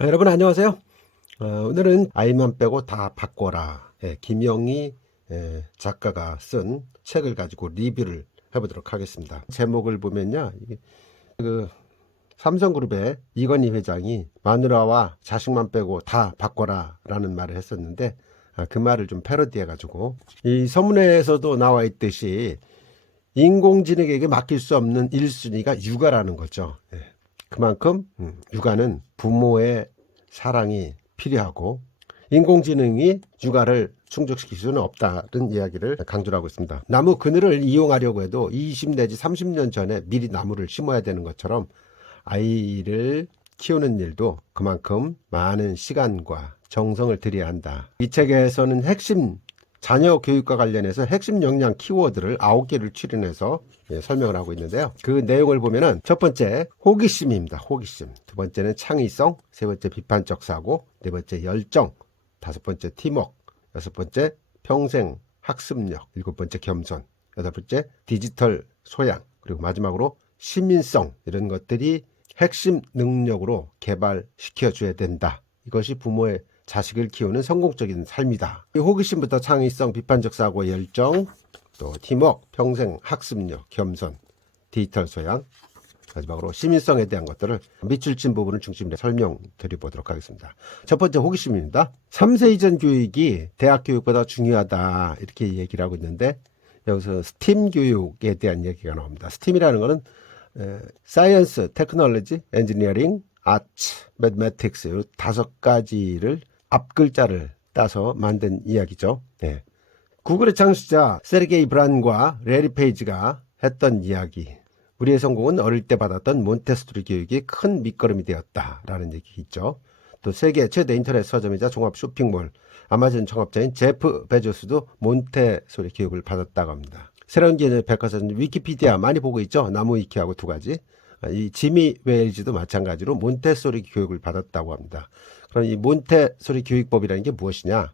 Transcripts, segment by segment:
여러분 안녕하세요. 오늘은 아이만 빼고 다 바꿔라. 김영희 작가가 쓴 책을 가지고 리뷰를 해보도록 하겠습니다. 제목을 보면요, 이게 삼성그룹의 이건희 회장이 마누라와 자식만 빼고 다 바꿔라 라는 말을 했었는데, 그 말을 좀 패러디해 가지고 이 서문에서도 나와 있듯이 인공지능에게 맡길 수 없는 1순위가 육아라는 거죠. 그만큼 육아는 부모의 사랑이 필요하고 인공지능이 육아를 충족시킬 수는 없다는 이야기를 강조를 하고 있습니다. 나무 그늘을 이용하려고 해도 20 내지 30년 전에 미리 나무를 심어야 되는 것처럼 아이를 키우는 일도 그만큼 많은 시간과 정성을 들여야 한다. 이 책에서는 자녀 교육과 관련해서 핵심 역량 키워드를 9개를 추린해서 설명을 하고 있는데요. 그 내용을 보면은 첫 번째 호기심입니다. 호기심. 두 번째는 창의성, 세 번째 비판적 사고, 네 번째 열정, 다섯 번째 팀워크, 여섯 번째 평생 학습력, 일곱 번째 겸손, 여덟 번째 디지털 소양, 그리고 마지막으로 시민성, 이런 것들이 핵심 능력으로 개발시켜 줘야 된다. 이것이 부모의 자식을 키우는 성공적인 삶이다. 호기심부터 창의성, 비판적 사고, 열정, 또 팀워크, 평생 학습력, 겸손, 디지털 소양, 마지막으로 시민성에 대한 것들을 밑줄친 부분을 중심으로 설명드려보도록 하겠습니다. 첫 번째 호기심입니다. 3세 이전 교육이 대학 교육보다 중요하다, 이렇게 얘기를 하고 있는데, 여기서 스팀 교육에 대한 얘기가 나옵니다. 스팀이라는 것은 사이언스, 테크놀로지, 엔지니어링, 아츠, 매스매틱스, 이 5가지를 앞글자를 따서 만든 이야기죠. 구글의 창시자 세르게이 브란과 레리 페이지가 했던 이야기. 우리의 성공은 어릴 때 받았던 몬테소리 교육이 큰 밑거름이 되었다라는 얘기 있죠. 또 세계 최대 인터넷 서점이자 종합 쇼핑몰 아마존 창업자인 제프 베조스도 몬테소리 교육을 받았다고 합니다. 새로운 기업의 백과사전 위키피디아 많이 보고 있죠. 나무위키하고 2가지. 이 지미 웨일즈도 마찬가지로 몬테소리 교육을 받았다고 합니다. 그럼 이 몬테소리 교육법이라는 게 무엇이냐?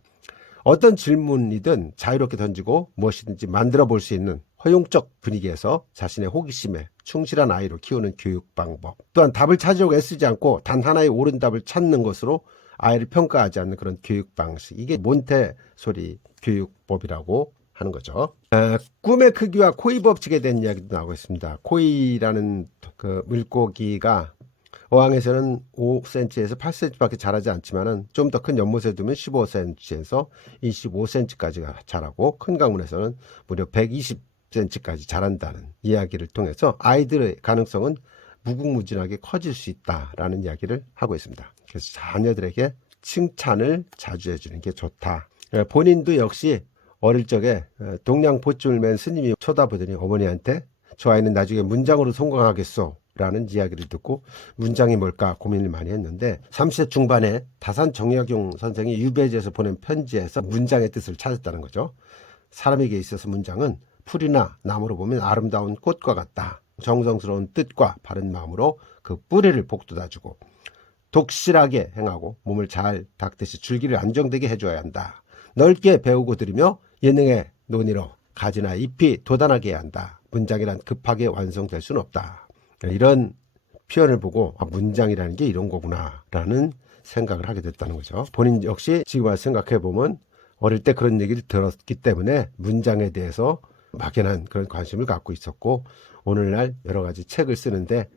어떤 질문이든 자유롭게 던지고 무엇이든지 만들어 볼 수 있는 허용적 분위기에서 자신의 호기심에 충실한 아이를 키우는 교육 방법. 또한 답을 찾으려고 애쓰지 않고 단 하나의 옳은 답을 찾는 것으로 아이를 평가하지 않는 그런 교육 방식. 이게 몬테소리 교육법이라고 하는 거죠. 꿈의 크기와 코이 법칙에 대한 이야기도 나오고 있습니다. 코이라는 그 물고기가 어항에서는 5cm에서 8cm밖에 자라지 않지만은 좀 더 큰 연못에 두면 15cm에서 25cm까지가 자라고 큰 강물에서는 무려 120cm까지 자란다는 이야기를 통해서 아이들의 가능성은 무궁무진하게 커질 수 있다라는 이야기를 하고 있습니다. 그래서 자녀들에게 칭찬을 자주 해주는 게 좋다. 본인도 역시 어릴 적에 동양보춤을 맨 스님이 쳐다보더니 어머니한테 저 아이는 나중에 문장으로 성공하겠소 라는 이야기를 듣고 문장이 뭘까 고민을 많이 했는데 30대 중반에 다산 정약용 선생이 유배지에서 보낸 편지에서 문장의 뜻을 찾았다는 거죠. 사람에게 있어서 문장은 풀이나 나무로 보면 아름다운 꽃과 같다. 정성스러운 뜻과 바른 마음으로 그 뿌리를 복돋아주고 독실하게 행하고 몸을 잘 닦듯이 줄기를 안정되게 해줘야 한다. 넓게 배우고 들으며 예능의 논의로 가지나 잎이 돋아나게 해야 한다. 문장이란 급하게 완성될 수는 없다. 이런 표현을 보고 문장이라는 게 이런 거구나 라는 생각을 하게 됐다는 거죠. 본인 역시 지금 와서 생각해 보면 어릴 때 그런 얘기를 들었기 때문에 문장에 대해서 막연한 그런 관심을 갖고 있었고 오늘날 여러 가지 책을 쓰는데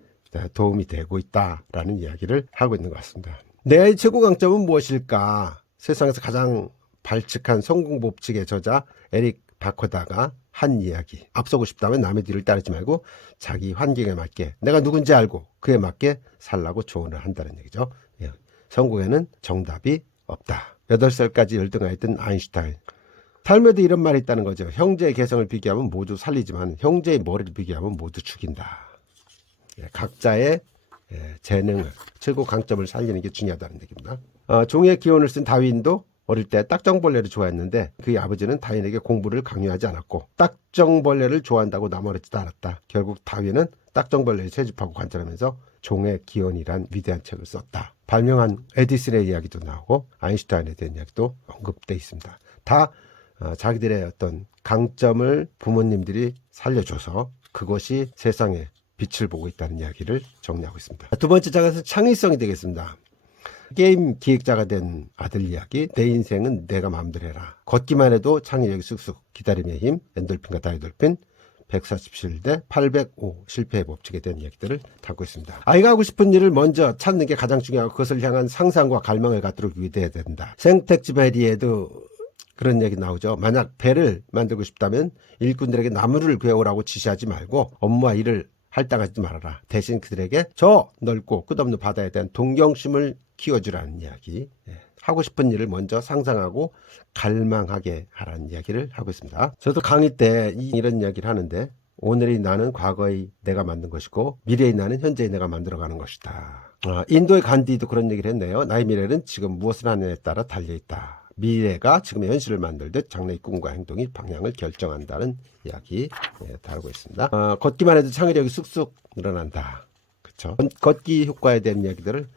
도움이 되고 있다라는 이야기를 하고 있는 것 같습니다. 내 아이 최고 강점은 무엇일까? 세상에서 가장 발칙한 성공 법칙의 저자 에릭 바코다가 한 이야기. 앞서고 싶다면 남의 뒤를 따르지 말고 자기 환경에 맞게 내가 누군지 알고 그에 맞게 살라고 조언을 한다는 얘기죠. 성공에는 정답이 없다. 8살까지 열등하였던 아인슈타인. 삶에도 이런 말이 있다는 거죠. 형제의 개성을 비교하면 모두 살리지만 형제의 머리를 비교하면 모두 죽인다. 각자의 재능을 최고 강점을 살리는 게 중요하다는 얘기입니다. 종이의 기원을 쓴 다윈도 어릴 때 딱정벌레를 좋아했는데 그의 아버지는 다윈에게 공부를 강요하지 않았고 딱정벌레를 좋아한다고 나무라지도 않았다. 결국 다윈은 딱정벌레를 채집하고 관찰하면서 종의 기원이란 위대한 책을 썼다. 발명한 에디슨의 이야기도 나오고 아인슈타인에 대한 이야기도 언급되어 있습니다. 다 자기들의 어떤 강점을 부모님들이 살려줘서 그것이 세상에 빛을 보고 있다는 이야기를 정리하고 있습니다. 두 번째 장에서 창의성이 되겠습니다. 게임 기획자가 된 아들 이야기, 내 인생은 내가 마음대로 해라. 걷기만 해도 창의력이 쑥쑥, 기다림의 힘, 엔돌핀과 다이돌핀, 147대 805 실패의 법칙에 대한 이야기들을 담고 있습니다. 아이가 하고 싶은 일을 먼저 찾는 게 가장 중요하고 그것을 향한 상상과 갈망을 갖도록 유도해야 된다. 생텍쥐 베리에도 그런 얘기 나오죠. 만약 배를 만들고 싶다면 일꾼들에게 나무를 구해오라고 지시하지 말고 업무와 일을 할당하지 말아라. 대신 그들에게 저 넓고 끝없는 바다에 대한 동경심을 키워주라는 이야기. 하고 싶은 일을 먼저 상상하고 갈망하게 하라는 이야기를 하고 있습니다. 저도 강의 때 이런 이야기를 하는데, 오늘의 나는 과거의 내가 만든 것이고 미래의 나는 현재의 내가 만들어가는 것이다. 인도의 간디도 그런 얘기를 했네요. 나의 미래는 지금 무엇을 하느냐에 따라 달려있다. 미래가 지금의 현실을 만들듯 장래의 꿈과 행동이 방향을 결정한다는 이야기 다루고 있습니다. 걷기만 해도 창의력이 쑥쑥 늘어난다. 그렇죠? 걷기 효과에 대한 이야기들을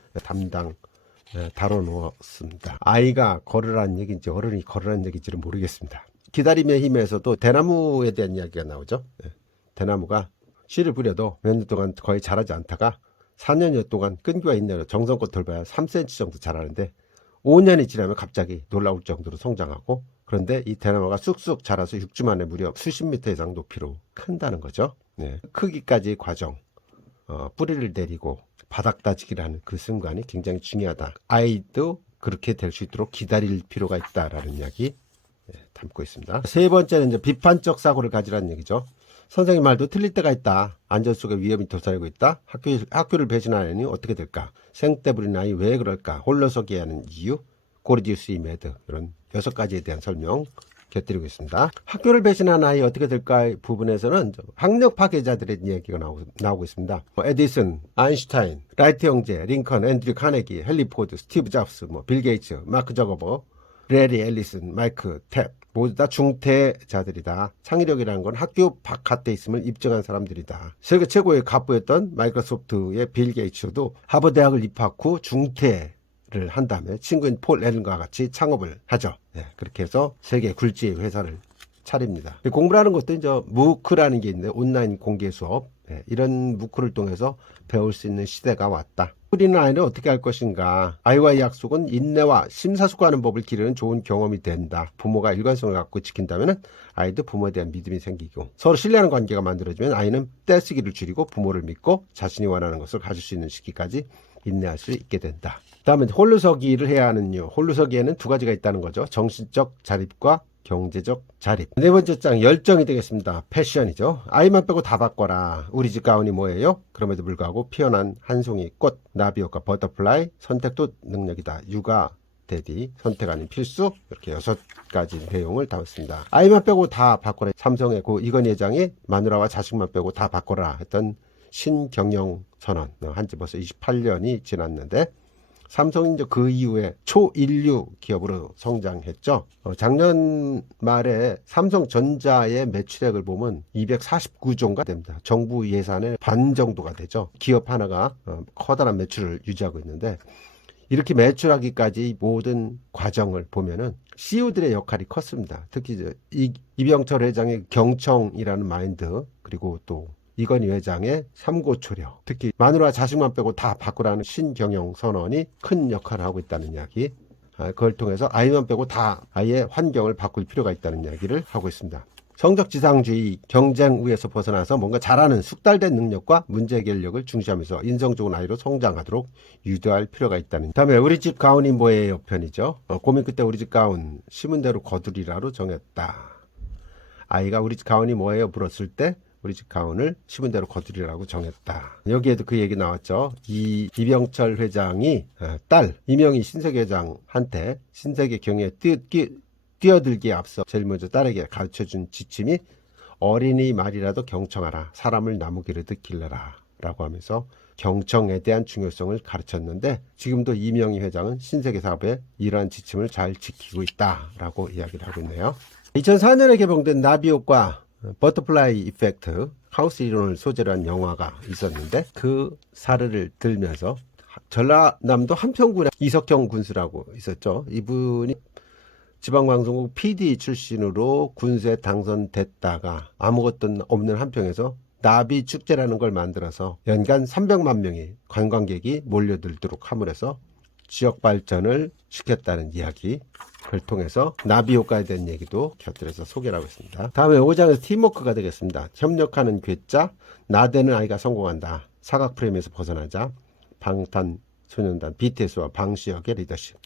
다뤄놓았습니다. 아이가 걸으라는 얘기인지 어른이 걸으라는 얘기인지를 모르겠습니다. 기다림의 힘에서도 대나무에 대한 이야기가 나오죠. 대나무가 씨를 뿌려도 몇 년 동안 거의 자라지 않다가 4년여 동안 끈기와 인내로 정성껏 돌봐야 3cm 정도 자라는데 5년이 지나면 갑자기 놀라울 정도로 성장하고, 그런데 이 대나무가 쑥쑥 자라서 6주 만에 무려 수십 미터 이상 높이로 큰다는 거죠. 크기까지 과정, 뿌리를 내리고 바닥 다지기를 하는 그 순간이 굉장히 중요하다. 아이도 그렇게 될 수 있도록 기다릴 필요가 있다라는 이야기 담고 있습니다. 세 번째는 이제 비판적 사고를 가지라는 얘기죠. 선생님 말도 틀릴 때가 있다. 안전 속에 위험이 도사리고 있다. 학교를 배신하려니 어떻게 될까? 생때 부린 아이 왜 그럴까? 홀로서기에 하는 이유, 고르디우스 이메드, 이런 6가지에 대한 설명 곁들이고 있습니다. 학교를 배신한 아이 어떻게 될까 부분에서는 학력 파괴자들의 이야기가 나오고 있습니다. 에디슨, 아인슈타인, 라이트 형제, 링컨, 앤드류 카네기, 헨리 포드, 스티브 잡스, 빌 게이츠, 마크 저거버, 레리 앨리슨, 마이크 탭, 모두 다 중퇴자들이다. 창의력이라는 건 학교 바깥에 있음을 입증한 사람들이다. 세계 최고의 갑부였던 마이크로소프트의 빌 게이츠도 하버드대학을 입학 후 중퇴를 한 다음에 친구인 폴 앨런과 같이 창업을 하죠. 그렇게 해서 세계 굴지의 회사를 차립니다. 공부를 하는 것도 이제 무크라는 게 있는데, 온라인 공개 수업, 이런 무크를 통해서 배울 수 있는 시대가 왔다. 우리는 아이를 어떻게 할 것인가? 아이와의 약속은 인내와 심사숙고하는 법을 기르는 좋은 경험이 된다. 부모가 일관성을 갖고 지킨다면 아이도 부모에 대한 믿음이 생기고, 서로 신뢰하는 관계가 만들어지면 아이는 떼쓰기를 줄이고 부모를 믿고 자신이 원하는 것을 가질 수 있는 시기까지 인내할 수 있게 된다. 다음에 홀로서기를 해야 하는 이유. 홀로서기에는 2가지가 있다는 거죠. 정신적 자립과 경제적 자립. 네 번째 장, 열정이 되겠습니다. 패션이죠. 아이만 빼고 다 바꿔라. 우리 집 가운이 뭐예요? 그럼에도 불구하고 피어난 한 송이 꽃, 나비효과, 버터플라이, 선택도 능력이다. 육아, 대디, 선택 아닌 필수. 이렇게 6가지 내용을 담았습니다. 아이만 빼고 다 바꿔라. 삼성의 고 이건희 회장이 마누라와 자식만 빼고 다 바꿔라 했던 신경영 선언. 한지 벌써 28년이 지났는데, 삼성이 이제 그 이후에 초인류 기업으로 성장했죠. 작년 말에 삼성전자의 매출액을 보면 249조인가 됩니다. 정부 예산의 반 정도가 되죠. 기업 하나가 커다란 매출을 유지하고 있는데, 이렇게 매출하기까지 모든 과정을 보면은 CEO들의 역할이 컸습니다. 특히 이병철 회장의 경청이라는 마인드, 그리고 또 이건희 회장의 삼고초려, 특히 마누라 자식만 빼고 다 바꾸라는 신경영 선언이 큰 역할을 하고 있다는 이야기. 그걸 통해서 아이만 빼고 다 아이의 환경을 바꿀 필요가 있다는 이야기를 하고 있습니다. 성적지상주의, 경쟁 우에서 벗어나서 뭔가 잘하는 숙달된 능력과 문제 해결력을 중시하면서 인성 좋은 아이로 성장하도록 유도할 필요가 있다는. 다음에 우리 집 가훈이 뭐예요 편이죠. 고민 끝에 우리 집 가훈 심은 대로 거두리라로 정했다. 아이가 우리 집 가훈이 뭐예요 물었을 때 우리 집 가훈을 심은 대로 거두리라고 정했다. 여기에도 그 얘기 나왔죠. 이병철 회장이 딸 이명희 신세계 회장한테 신세계 경영에 뛰어들기에 앞서 제일 먼저 딸에게 가르쳐준 지침이 어린이 말이라도 경청하라. 사람을 나무 기르듯 길러라. 라고 하면서 경청에 대한 중요성을 가르쳤는데, 지금도 이명희 회장은 신세계 사업에 이러한 지침을 잘 지키고 있다라고 이야기를 하고 있네요. 2004년에 개봉된 나비효과, 버터플라이 이펙트, 하우스 이론을 소재로 한 영화가 있었는데, 그 사례를 들면서 전라남도 한평군에 이석형 군수라고 있었죠. 이분이 지방방송국 PD 출신으로 군수에 당선됐다가 아무것도 없는 한평에서 나비 축제라는 걸 만들어서 연간 300만 명의 관광객이 몰려들도록 함으로써 지역 발전을 시켰다는 이야기를 통해서 나비 효과에 대한 얘기도 곁들여서 소개를 하고 있습니다. 다음에 5장에서 팀워크가 되겠습니다. 협력하는 괴짜, 나대는 아이가 성공한다. 사각 프레임에서 벗어나자. 방탄소년단 BTS와 방시혁의 리더십.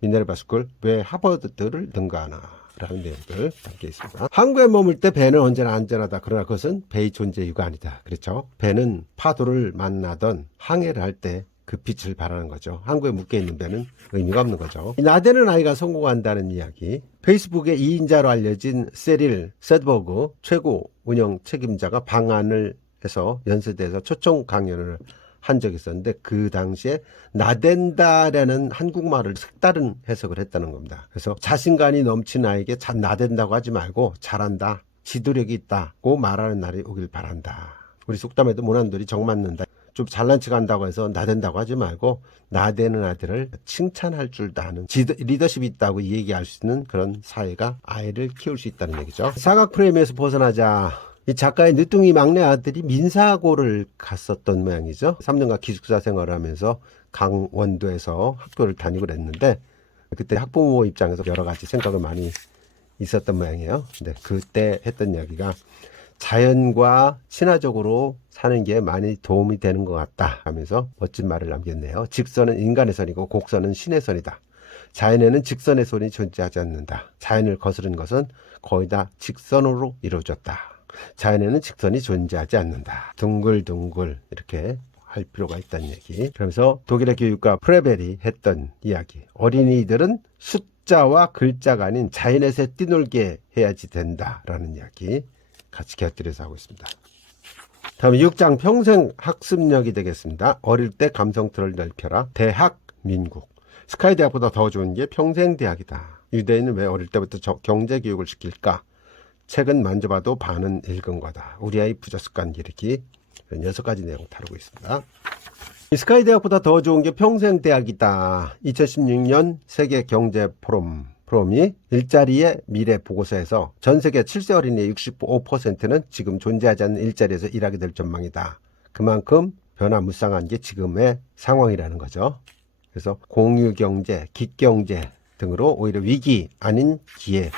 미네르바 스쿨, 왜 하버드를 능가하나 라는 내용들 담겨 있습니다. 항구에 머물 때 배는 언제나 안전하다. 그러나 그것은 배의 존재 이유가 아니다. 그렇죠? 배는 파도를 만나던 항해를 할 때 그 빛을 발하는 거죠. 항구에 묶여있는 배는 의미가 없는 거죠. 나대는 아이가 성공한다는 이야기. 페이스북의 2인자로 알려진 세릴 세드버그 최고 운영 책임자가 방한을 해서 연세대에서 초청 강연을 한 적이 있었는데 그 당시에 나댄다라는 한국말을 색다른 해석을 했다는 겁니다. 그래서 자신감이 넘치는 아이에게 나댄다고 하지 말고 잘한다, 지도력이 있다고 말하는 날이 오길 바란다. 우리 속담에도 모난돌이 정 맞는다. 좀 잘난 척 한다고 해서 나댄다고 하지 말고 나대는 아들을 칭찬할 줄도 아는 리더십이 있다고 얘기할 수 있는 그런 사회가 아이를 키울 수 있다는 얘기죠. 사각 프레임에서 벗어나자. 이 작가의 늦둥이 막내 아들이 민사고를 갔었던 모양이죠. 3년간 기숙사 생활을 하면서 강원도에서 학교를 다니고 그랬는데 그때 학부모 입장에서 여러 가지 생각을 많이 있었던 모양이에요. 근데 그때 했던 이야기가 자연과 친화적으로 사는 게 많이 도움이 되는 것 같다 하면서 멋진 말을 남겼네요. 직선은 인간의 선이고 곡선은 신의 선이다. 자연에는 직선의 선이 존재하지 않는다. 자연을 거스른 것은 거의 다 직선으로 이루어졌다. 자연에는 직선이 존재하지 않는다. 둥글둥글 이렇게 할 필요가 있다는 얘기. 그러면서 독일의 교육가 프레벨이 했던 이야기. 어린이들은 숫자와 글자가 아닌 자연에서 뛰놀게 해야지 된다라는 이야기 같이 곁들여서 하고 있습니다. 다음에 6장 평생 학습력이 되겠습니다. 어릴 때 감성틀을 넓혀라. 대학 민국. 스카이 대학보다 더 좋은 게 평생 대학이다. 유대인은 왜 어릴 때부터 경제 교육을 시킬까? 책은 만져봐도 반은 읽은 거다. 우리 아이 부자 습관 기르기. 6가지 내용 다루고 있습니다. 스카이 대학보다 더 좋은 게 평생 대학이다. 2016년 세계 경제 포럼이 일자리의 미래 보고서에서 전 세계 7세 어린이의 65%는 지금 존재하지 않는 일자리에서 일하게 될 전망이다. 그만큼 변화무쌍한 게 지금의 상황이라는 거죠. 그래서 공유경제, 깃경제 등으로 오히려 위기 아닌 기회일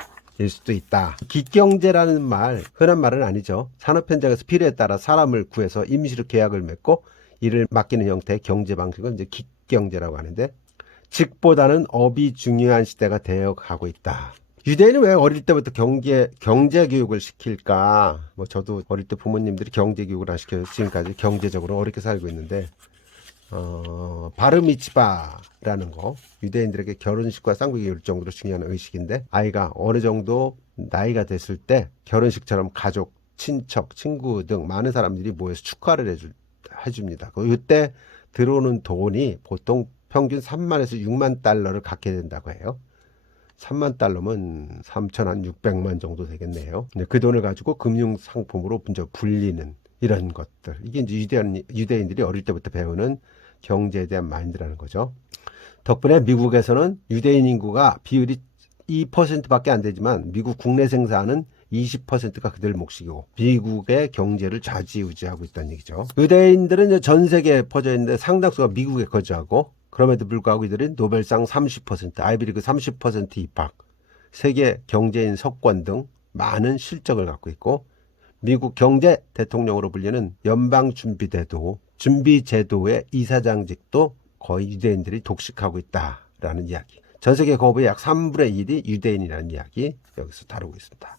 수도 있다. 깃경제라는 말, 흔한 말은 아니죠. 산업 현장에서 필요에 따라 사람을 구해서 임시로 계약을 맺고 일을 맡기는 형태의 경제 방식을 이제 깃경제라고 하는데, 직보다는 업이 중요한 시대가 되어 가고 있다. 유대인은 왜 어릴 때부터 경제 교육을 시킬까? 뭐 저도 어릴 때 부모님들이 경제 교육을 안 시켜서 지금까지 경제적으로 어렵게 살고 있는데, 바르미츠바라는 거, 유대인들에게 결혼식과 쌍벽이 일 정도로 중요한 의식인데, 아이가 어느 정도 나이가 됐을 때 결혼식처럼 가족, 친척, 친구 등 많은 사람들이 모여서 축하를 해줍니다. 이때 들어오는 돈이 보통 평균 3만에서 6만 달러를 갖게 된다고 해요. 3만 달러면 3,600만 정도 되겠네요. 그 돈을 가지고 금융상품으로 먼저 불리는 이런 것들. 이게 이제 유대인들이 어릴 때부터 배우는 경제에 대한 마인드라는 거죠. 덕분에 미국에서는 유대인 인구가 비율이 2%밖에 안 되지만 미국 국내 생산은 20%가 그들 몫이고 미국의 경제를 좌지우지하고 있다는 얘기죠. 유대인들은 전 세계에 퍼져 있는데 상당수가 미국에 거주하고, 그럼에도 불구하고 이들은 노벨상 30%, 아이비리그 30% 입학, 세계 경제인 석권 등 많은 실적을 갖고 있고, 미국 경제 대통령으로 불리는 연방준비제도의 이사장직도 거의 유대인들이 독식하고 있다라는 이야기. 전 세계 거부의 약 3분의 1이 유대인이라는 이야기 여기서 다루고 있습니다.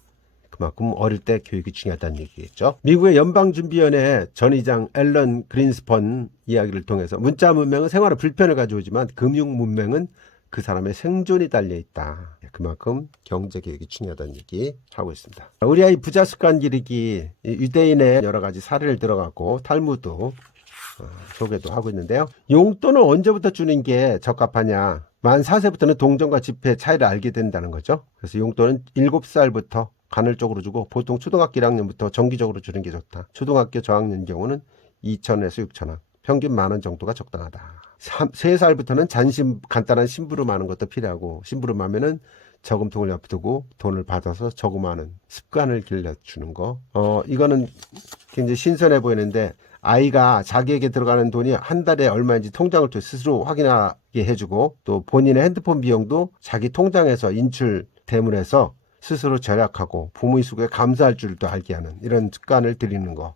그만큼 어릴 때 교육이 중요하다는 얘기겠죠. 미국의 연방준비위원회 전 의장 앨런 그린스펀 이야기를 통해서 문자 문명은 생활의 불편을 가져오지만 금융 문명은 그 사람의 생존이 달려있다. 그만큼 경제교육이 중요하다는 얘기 하고 있습니다. 우리 아이 부자 습관 기르기, 유대인의 여러 가지 사례를 들어가고 탈무드 소개도 하고 있는데요. 용돈을 언제부터 주는 게 적합하냐. 만 4세부터는 동전과 지폐의 차이를 알게 된다는 거죠. 그래서 용돈은 7살부터 간헐적으로 주고 보통 초등학교 1학년부터 정기적으로 주는 게 좋다. 초등학교 저학년 경우는 2,000에서 6,000원, 평균 10,000원 정도가 적당하다. 3살부터는 간단한 심부름 하는 것도 필요하고, 심부름 하면은 저금통을 옆에 두고 돈을 받아서 저금하는 습관을 길러주는 거. 이거는 굉장히 신선해 보이는데 아이가 자기에게 들어가는 돈이 한 달에 얼마인지 통장을 통해 스스로 확인하게 해주고 또 본인의 핸드폰 비용도 자기 통장에서 인출대문해서 스스로 절약하고 부모의 수고에 감사할 줄도 알게 하는 이런 습관을 들이는 거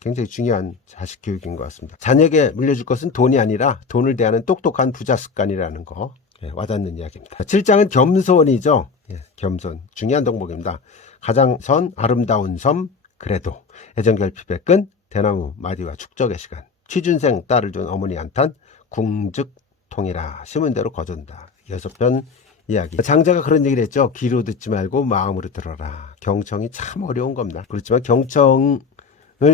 굉장히 중요한 자식 교육인 것 같습니다. 자녀에게 물려줄 것은 돈이 아니라 돈을 대하는 똑똑한 부자 습관이라는 거 와닿는 이야기입니다. 7장은 겸손이죠. 겸손 중요한 덕목입니다. 가장 선 아름다운 섬 그래도 애정결핍의 끈 대나무 마디와 축적의 시간 취준생 딸을 둔 어머니 한탄 궁즉통이라 심은 대로 거둔다. 6편 이야기. 장자가 그런 얘기를 했죠. 귀로 듣지 말고 마음으로 들어라. 경청이 참 어려운 겁니다. 그렇지만 경청을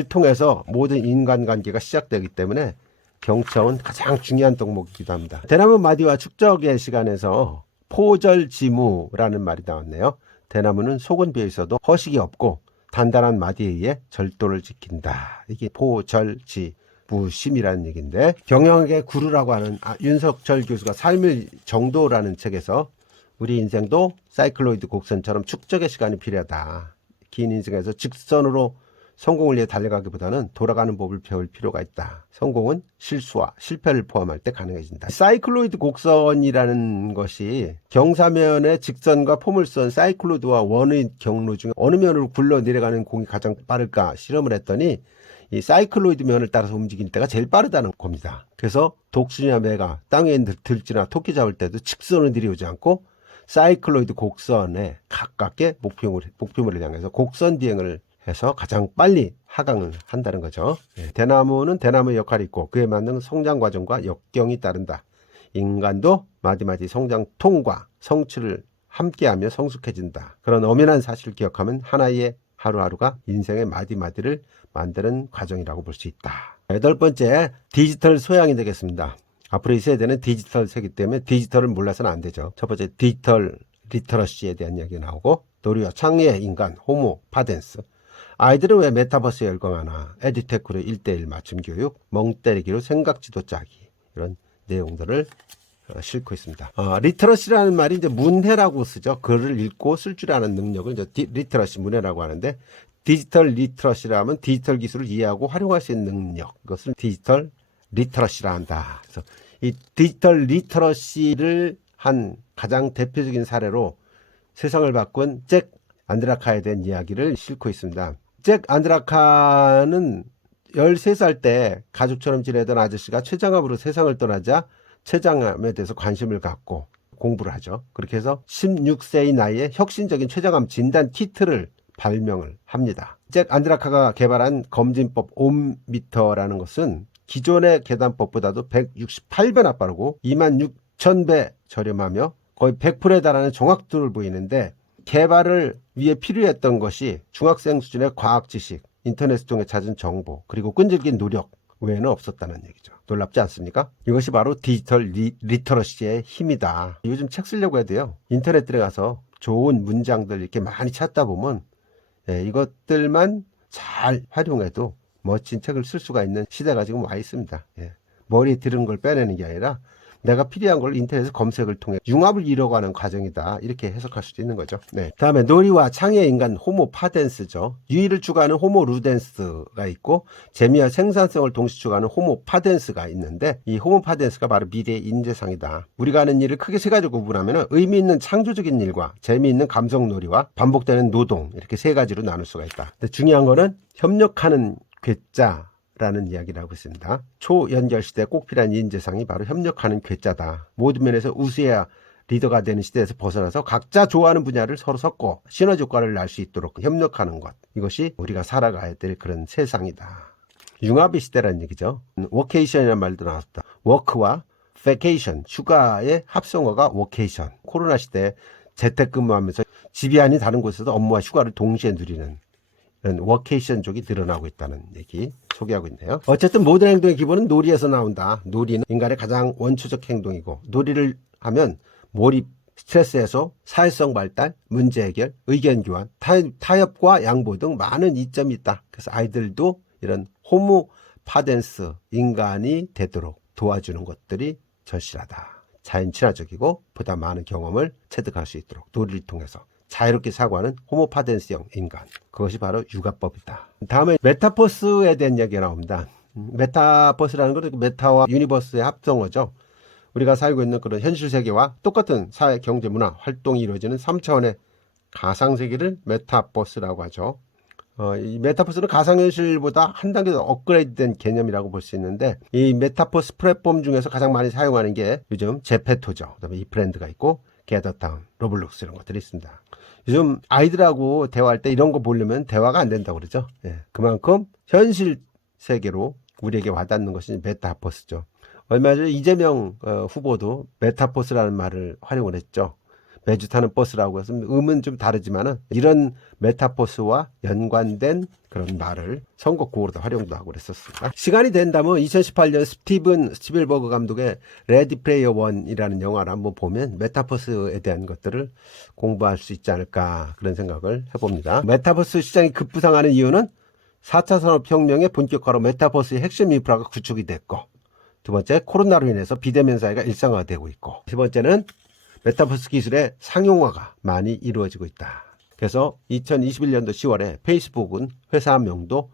통해서 모든 인간관계가 시작되기 때문에 경청은 가장 중요한 덕목이기도 합니다. 대나무 마디와 축적의 시간에서 포절지무라는 말이 나왔네요. 대나무는 속은 비어 있어도 허식이 없고 단단한 마디에 의해 절도를 지킨다. 이게 포절지무심이라는 얘기인데 경영학의 구루라고 하는 윤석철 교수가 삶의 정도라는 책에서 우리 인생도 사이클로이드 곡선처럼 축적의 시간이 필요하다. 긴 인생에서 직선으로 성공을 위해 달려가기보다는 돌아가는 법을 배울 필요가 있다. 성공은 실수와 실패를 포함할 때 가능해진다. 사이클로이드 곡선이라는 것이 경사면의 직선과 포물선 사이클로이드와 원의 경로 중에 어느 면으로 굴러 내려가는 공이 가장 빠를까 실험을 했더니 이 사이클로이드 면을 따라서 움직일 때가 제일 빠르다는 겁니다. 그래서 독수리나 매가 땅에 들쥐나 토끼 잡을 때도 직선으로 내려오지 않고 사이클로이드 곡선에 가깝게 목표물을 향해서 곡선 비행을 해서 가장 빨리 하강을 한다는 거죠. 대나무는 대나무의 역할이 있고 그에 맞는 성장 과정과 역경이 따른다. 인간도 마디마디 성장통과 성취를 함께하며 성숙해진다. 그런 엄연한 사실을 기억하면 하나의 하루하루가 인생의 마디마디를 만드는 과정이라고 볼 수 있다. 8번째, 디지털 소양이 되겠습니다. 앞으로 이 세대는 디지털 세기 때문에 디지털을 몰라서는 안 되죠. 첫 번째, 디지털 리터러시에 대한 이야기가 나오고 놀이와 창의의 인간, 호모 파덴스. 아이들은 왜 메타버스에 열광하나? 에듀테크로 1:1 맞춤 교육, 멍 때리기로 생각지도 짜기. 이런 내용들을 싣고 있습니다. 리터러시라는 말이 이제 문해라고 쓰죠. 글을 읽고 쓸 줄 아는 능력을 이제 리터러시 문해라고 하는데 디지털 리터러시라면 디지털 기술을 이해하고 활용할 수 있는 능력. 그것을 디지털 리터러시라 한다. 그래서 이 디지털 리터러시를 한 가장 대표적인 사례로 세상을 바꾼 잭 안드라카에 대한 이야기를 싣고 있습니다. 잭 안드라카는 13살 때 가족처럼 지내던 아저씨가 췌장암으로 세상을 떠나자 췌장암에 대해서 관심을 갖고 공부를 하죠. 그렇게 해서 16세의 나이에 혁신적인 췌장암 진단 키트를 발명을 합니다. 잭 안드라카가 개발한 검진법 옴미터라는 것은 기존의 계단법보다도 168배나 빠르고 26,000배 저렴하며 거의 100%에 달하는 정확도를 보이는데 개발을 위해 필요했던 것이 중학생 수준의 과학 지식, 인터넷을 통해 찾은 정보, 그리고 끈질긴 노력 외에는 없었다는 얘기죠. 놀랍지 않습니까? 이것이 바로 디지털 리터러시의 힘이다. 요즘 책 쓰려고 해도요. 인터넷 들어가서 좋은 문장들 이렇게 많이 찾다 보면 이것들만 잘 활용해도 멋진 책을 쓸 수가 있는 시대가 지금 와 있습니다. 머리에 들은 걸 빼내는 게 아니라 내가 필요한 걸 인터넷에서 검색을 통해 융합을 이뤄가는 과정이다. 이렇게 해석할 수도 있는 거죠. 다음에 놀이와 창의의 인간 호모 파덴스죠. 유의를 추구하는 호모 루덴스가 있고 재미와 생산성을 동시 추구하는 호모 파덴스가 있는데 이 호모 파덴스가 바로 미래의 인재상이다. 우리가 하는 일을 크게 세 가지로 구분하면 의미 있는 창조적인 일과 재미있는 감성놀이와 반복되는 노동 이렇게 세 가지로 나눌 수가 있다. 근데 중요한 거는 협력하는 괴짜 라는 이야기를 하고 있습니다. 초연결시대에 꼭 필요한 인재상이 바로 협력하는 괴짜다. 모든 면에서 우수해야 리더가 되는 시대에서 벗어나서 각자 좋아하는 분야를 서로 섞고 시너지 효과를 낼 수 있도록 협력하는 것. 이것이 우리가 살아가야 될 그런 세상이다. 융합의 시대라는 얘기죠. 워케이션이라는 말도 나왔다. 워크와 베케이션, 휴가의 합성어가 워케이션. 코로나 시대에 재택근무하면서 집이 아닌 다른 곳에서 업무와 휴가를 동시에 누리는 이런 워케이션족이 늘어나고 있다는 얘기 소개하고 있네요. 어쨌든 모든 행동의 기본은 놀이에서 나온다. 놀이는 인간의 가장 원초적 행동이고 놀이를 하면 몰입, 스트레스 해소, 사회성 발달, 문제 해결, 의견 교환, 타협과 양보 등 많은 이점이 있다. 그래서 아이들도 이런 호모 파덴스 인간이 되도록 도와주는 것들이 절실하다. 자연 친화적이고 보다 많은 경험을 체득할 수 있도록 놀이를 통해서 자유롭게 사고하는 호모파덴스형 인간. 그것이 바로 육아법이다. 다음에 메타버스에 대한 이야기가 나옵니다. 메타버스라는 것은 메타와 유니버스의 합성어죠. 우리가 살고 있는 그런 현실 세계와 똑같은 사회, 경제, 문화 활동이 이루어지는 3차원의 가상세계를 메타버스라고 하죠. 이 메타버스는 가상현실보다 한 단계 더 업그레이드된 개념이라고 볼 수 있는데, 이 메타버스 플랫폼 중에서 가장 많이 사용하는 게 요즘 제페토죠. 그다음에 이프렌드가 있고 게더타운, 로블록스 이런 것들이 있습니다. 요즘 아이들하고 대화할 때 이런 거 보려면 대화가 안 된다고 그러죠. 예, 그만큼 현실 세계로 우리에게 와닿는 것이 메타버스죠. 얼마 전에 이재명 후보도 메타버스라는 말을 활용을 했죠. 매주 타는 버스라고 해서 음은 좀 다르지만은 이런 메타버스와 연관된 그런 말을 선거구호로도 활용도 하고 그랬었습니다. 시간이 된다면 2018년 스티븐 스필버그 감독의 레디 플레이어 원이라는 영화를 한번 보면 메타버스에 대한 것들을 공부할 수 있지 않을까 그런 생각을 해봅니다. 메타버스 시장이 급부상하는 이유는 4차 산업혁명의 본격화로 메타버스의 핵심 인프라가 구축이 됐고, 두 번째 코로나로 인해서 비대면 사회가 일상화되고 있고, 세 번째는 메타버스 기술의 상용화가 많이 이루어지고 있다. 그래서 2021년도 10월에 페이스북은 회사명도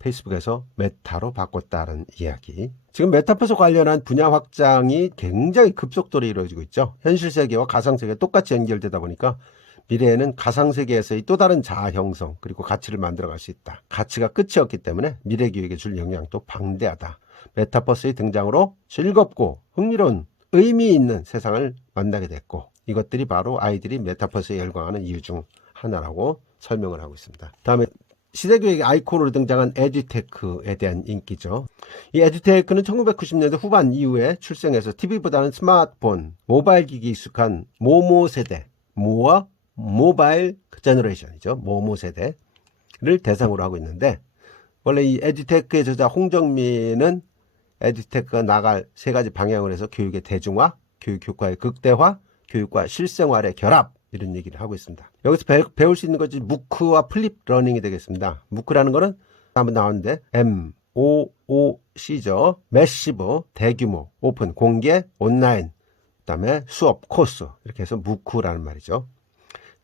페이스북에서 메타로 바꿨다는 이야기. 지금 메타버스 관련한 분야 확장이 굉장히 급속도로 이루어지고 있죠. 현실 세계와 가상 세계가 똑같이 연결되다 보니까 미래에는 가상 세계에서의 또 다른 자아 형성 그리고 가치를 만들어갈 수 있다. 가치가 끝이 없기 때문에 미래 교육에 줄 영향도 방대하다. 메타버스의 등장으로 즐겁고 흥미로운 의미 있는 세상을 만나게 됐고, 이것들이 바로 아이들이 메타버스에 열광하는 이유 중 하나라고 설명을 하고 있습니다. 다음에 시대교육의 아이콘으로 등장한 에듀테크에 대한 인기죠. 이 에듀테크는 1990년대 후반 이후에 출생해서 TV보다는 스마트폰, 모바일 기기 익숙한 모모 세대, 모와 모바일 제너레이션이죠. 모모 세대를 대상으로 하고 있는데, 원래 이 에듀테크의 저자 홍정민은 에듀테크가 나갈 세 가지 방향을 해서 교육의 대중화, 교육 효과의 극대화, 교육과 실생활의 결합, 이런 얘기를 하고 있습니다. 여기서 배울 수 있는 것이 무크와 플립 러닝이 되겠습니다. 무크라는 거는 한번 나왔는데 MOOC죠. 매시브, 대규모, 오픈, 공개, 온라인, 그다음에 수업, 코스, 이렇게 해서 무크라는 말이죠.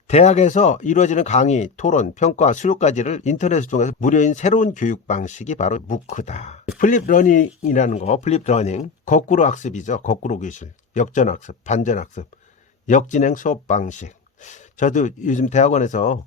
대학에서 이루어지는 강의, 토론, 평가, 수료까지를 인터넷을 통해서 무료인 새로운 교육 방식이 바로 무크다. 플립 러닝이라는 거, 플립 러닝, 거꾸로 학습이죠. 거꾸로 교실, 역전 학습, 반전 학습, 역진행 수업 방식. 저도 요즘 대학원에서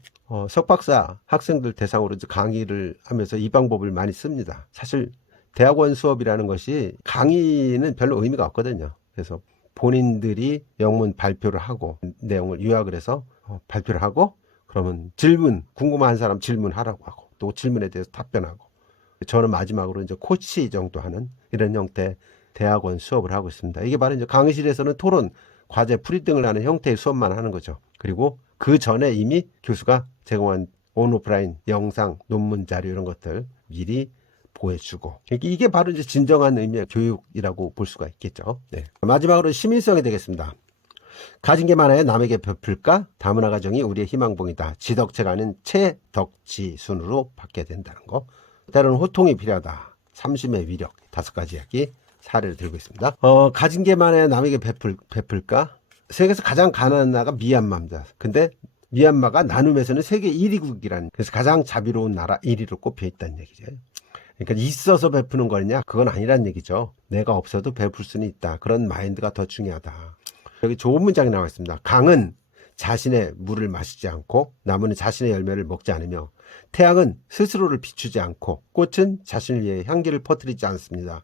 석박사 학생들 대상으로 강의를 하면서 이 방법을 많이 씁니다. 사실 대학원 수업이라는 것이 강의는 별로 의미가 없거든요. 그래서 본인들이 영문 발표를 하고 내용을 요약을 해서 발표를 하고, 그러면 질문, 궁금한 사람 질문하라고 하고, 또 질문에 대해서 답변하고, 저는 마지막으로 이제 코치 정도 하는 이런 형태의 대학원 수업을 하고 있습니다. 이게 바로 이제 강의실에서는 토론, 과제, 풀이 등을 하는 형태의 수업만 하는 거죠. 그리고 그 전에 이미 교수가 제공한 온오프라인 영상, 논문 자료 이런 것들 미리 보여주고, 이게 바로 이제 진정한 의미의 교육이라고 볼 수가 있겠죠. 네. 마지막으로 시민성이 되겠습니다. 가진 게 많아야 남에게 베풀까? 다문화 가정이 우리의 희망봉이다. 지덕체가 아닌 체덕지 순으로 받게 된다는 거. 때로는 호통이 필요하다. 삼심의 위력. 5가지 이야기 사례를 들고 있습니다. 가진 게 많아야 남에게 베풀까? 세계에서 가장 가난한 나라가 미얀마입니다. 근데 미얀마가 나눔에서는 세계 1위국이라는, 그래서 가장 자비로운 나라 1위로 꼽혀 있다는 얘기죠. 그러니까 있어서 베푸는 거냐? 그건 아니란 얘기죠. 내가 없어도 베풀 수는 있다. 그런 마인드가 더 중요하다. 여기 좋은 문장이 나와 있습니다. 강은 자신의 물을 마시지 않고, 나무는 자신의 열매를 먹지 않으며, 태양은 스스로를 비추지 않고, 꽃은 자신을 위해 향기를 퍼뜨리지 않습니다.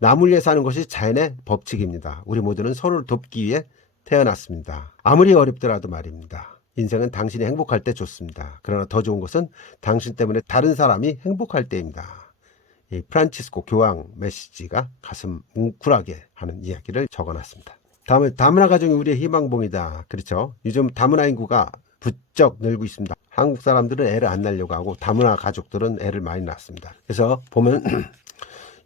남을 위해 사는 것이 자연의 법칙입니다. 우리 모두는 서로를 돕기 위해 태어났습니다. 아무리 어렵더라도 말입니다. 인생은 당신이 행복할 때 좋습니다. 그러나 더 좋은 것은 당신 때문에 다른 사람이 행복할 때입니다. 이 프란치스코 교황 메시지가 가슴 뭉클하게 하는 이야기를 적어놨습니다. 다음에 다문화 가정이 우리의 희망봉이다. 그렇죠. 요즘 다문화 인구가 부쩍 늘고 있습니다. 한국 사람들은 애를 안 낳으려고 하고 다문화 가족들은 애를 많이 낳습니다. 그래서 보면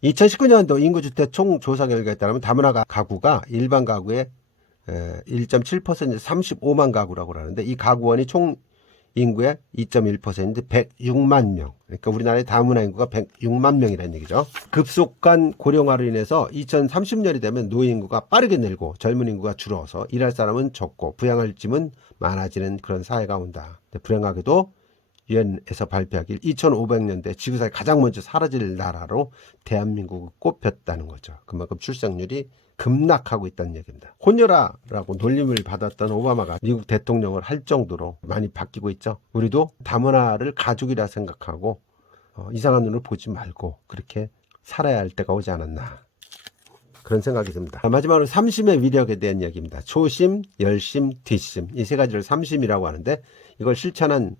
2019년도 인구주택 총조사 결과에 따르면 다문화 가구가 일반 가구의 1.7% 35만 가구라고 하는데, 이 가구원이 총 인구의 2.1% 106만 명. 그러니까 우리나라의 다문화 인구가 106만 명이라는 얘기죠. 급속한 고령화로 인해서 2030년이 되면 노인 인구가 빠르게 늘고 젊은 인구가 줄어서 일할 사람은 적고 부양할 짐은 많아지는 그런 사회가 온다. 불행하게도 유엔에서 발표하길 2500년대 지구상에 가장 먼저 사라질 나라로 대한민국을 꼽혔다는 거죠. 그만큼 출생률이 급락하고 있다는 얘기입니다. 혼혈아라고 놀림을 받았던 오바마가 미국 대통령을 할 정도로 많이 바뀌고 있죠. 우리도 다문화를 가족이라 생각하고 이상한 눈을 보지 말고 그렇게 살아야 할 때가 오지 않았나, 그런 생각이 듭니다. 마지막으로 삼심의 위력에 대한 이야기입니다. 초심, 열심, 뒷심, 이 세 가지를 삼심이라고 하는데, 이걸 실천한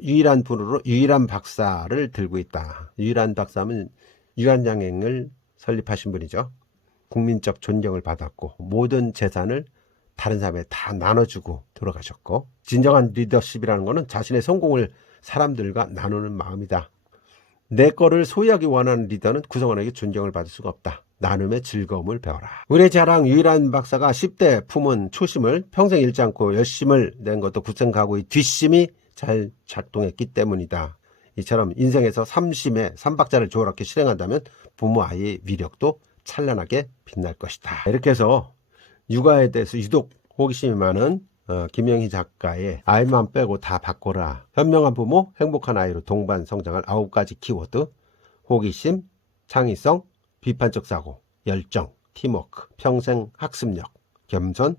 유일한 분으로 유일한 박사를 들고 있다. 유일한 박사는 유한양행을 설립하신 분이죠. 국민적 존경을 받았고 모든 재산을 다른 사람에 다 나눠주고 돌아가셨고, 진정한 리더십이라는 것은 자신의 성공을 사람들과 나누는 마음이다. 내 거를 소유하기 원하는 리더는 구성원에게 존경을 받을 수가 없다. 나눔의 즐거움을 배워라. 우리의 자랑 유일한 박사가 10대 품은 초심을 평생 잃지 않고 열심을 낸 것도 굳센가구의 뒷심이 잘 작동했기 때문이다. 이처럼 인생에서 삼심의 삼박자를 조화롭게 실행한다면 부모 아이의 위력도 찬란하게 빛날 것이다. 이렇게 해서 육아에 대해서 유독 호기심이 많은 김영희 작가의 아이만 빼고 다 바꿔라. 현명한 부모, 행복한 아이로 동반 성장할 9가지 키워드: 호기심, 창의성, 비판적 사고, 열정, 팀워크, 평생 학습력, 겸손,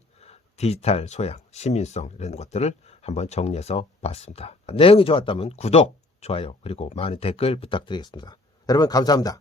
디지털 소양, 시민성, 이런 것들을 한번 정리해서 봤습니다. 내용이 좋았다면 구독, 좋아요, 그리고 많은 댓글 부탁드리겠습니다. 여러분 감사합니다.